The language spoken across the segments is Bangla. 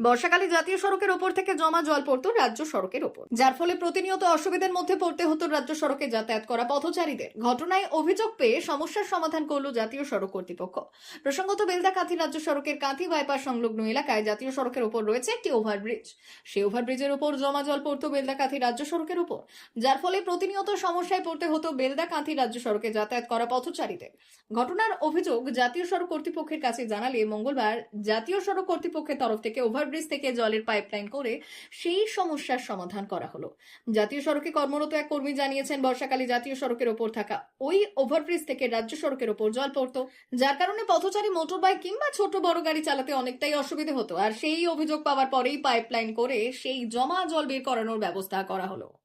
বর্ষাকালে জাতীয় সড়কের ওপর থেকে জমা জল পড়তো রাজ্য সড়কের ওপর। যার ফলে প্রতিনিয়ত অসুবিধার মধ্যে পড়তে হতো রাজ্য সড়কে যাতায়াত করা পথচারীদের। ঘটনায় অভিযোগ পেয়ে সমস্যার সমাধান করল জাতীয় সড়ক কর্তৃপক্ষ। প্রসঙ্গত বেলদা কাঁথি রাজ্য সড়কের কাঁথি বাইপাস সংলগ্ন এলাকায় জাতীয় সড়কের ওপর রয়েছে একটি ওভারব্রিজ। সেই ওভারব্রিজের ওপর জমা জল পড়তো বেলদা কাঁথি রাজ্য সড়কের ওপর। যার ফলে প্রতিনিয়ত সমস্যায় পড়তে হতো বেলদা কাঁথি রাজ্য সড়কে যাতায়াত করা পথচারীদের। ঘটনার অভিযোগ জাতীয় সড়ক কর্তৃপক্ষের কাছে জানালে মঙ্গলবার জাতীয় সড়ক কর্তৃপক্ষের তরফ থেকে ওভারব্রিজ থেকে জলের পাইপলাইন করে সেই সমস্যার সমাধান করা হলো। জাতীয় সড়কে কর্মরত এক কর্মী জানিয়েছেন, বর্ষাকালে জাতীয় সড়কের ওপর থাকা ওই ওভারব্রিজ থেকে রাজ্য সড়কের ওপর জল পড়ত। যার কারণে পথচারী মোটর বাইক কিংবা ছোট বড় গাড়ি চালাতে অনেকটাই অসুবিধে হতো। আর সেই অভিযোগ পাওয়ার পরেই পাইপলাইন করে সেই জমা জল বের করানোর ব্যবস্থা করা হলো।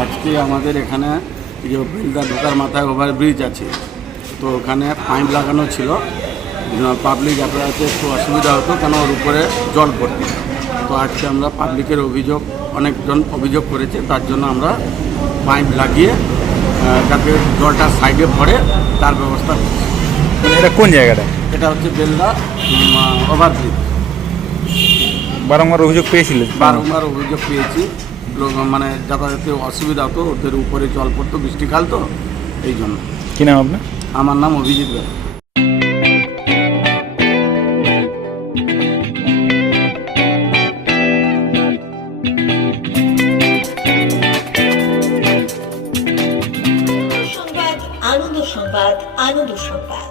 আজকে আমাদের এখানে যে বেলদা ঢোকার মাথায় ওভার ব্রিজ আছে। তো ওখানে পাইপ লাগানো ছিল। পাবলিক যাতায়াতে একটু অসুবিধা হতো কেন ওর উপরে জল পড়তো। তো আজকে আমরা পাবলিকের অভিযোগ অনেকজন অভিযোগ করেছে। তার জন্য আমরা পাইপ লাগিয়ে যাতে জলটা সাইডে পড়ে তার ব্যবস্থা করছি। মানে এটা কোন জায়গাটা? এটা হচ্ছে বেলদা ওভার ব্রিজ বারংবার অভিযোগ পেয়েছিলেন বারংবার অভিযোগ পেয়েছি। মানে যাতায়াতে অসুবিধা হতো ওদের উপরে জল পড়তো বৃষ্টিকাল তো এই জন্য। কি নাম আপনার? আমার নাম অভিজিৎ বেরা আনন্দ সংবাদ আনন্দ সংবাদ।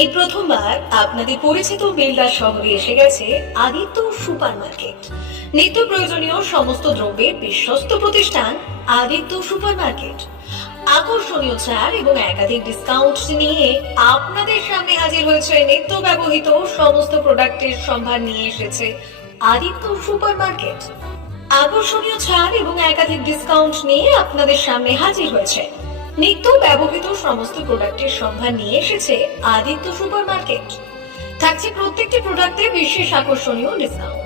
এই প্রথমবার আপনাদের পরিচিত বেলদা শহরে এসে গেছে আদিত্য সুপার মার্কেট নিত্য প্রয়োজনীয় সমস্ত দ্রব্যের বিশ্বস্ত প্রতিষ্ঠান আদিত্য সুপার মার্কেট আকর্ষণীয় ছাড় এবং একাধিক ডিসকাউন্ট নিয়ে আপনাদের সামনে হাজির হয়েছে নিত্য ব্যবহৃত সমস্ত প্রোডাক্টের সম্ভার নিয়ে এসেছে আদিত্য সুপার মার্কেট আকর্ষণীয় ছাড় এবং একাধিক ডিসকাউন্ট নিয়ে আপনাদের সামনে হাজির হয়েছে নিত্য ব্যবহৃত সমস্ত প্রোডাক্টের সম্ভার নিয়ে এসেছে আদিত্য সুপার মার্কেট থাকছে প্রত্যেকটি প্রোডাক্টে বিশেষ আকর্ষণীয় ডিসকাউন্ট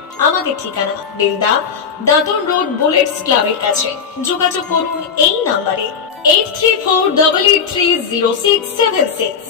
আমাদের ঠিকানা বেলদা দাঁতন রোড বুলেটস ক্লাবের কাছে। যোগাযোগ করুন এই নাম্বারে eight three four double eight three zero six seven six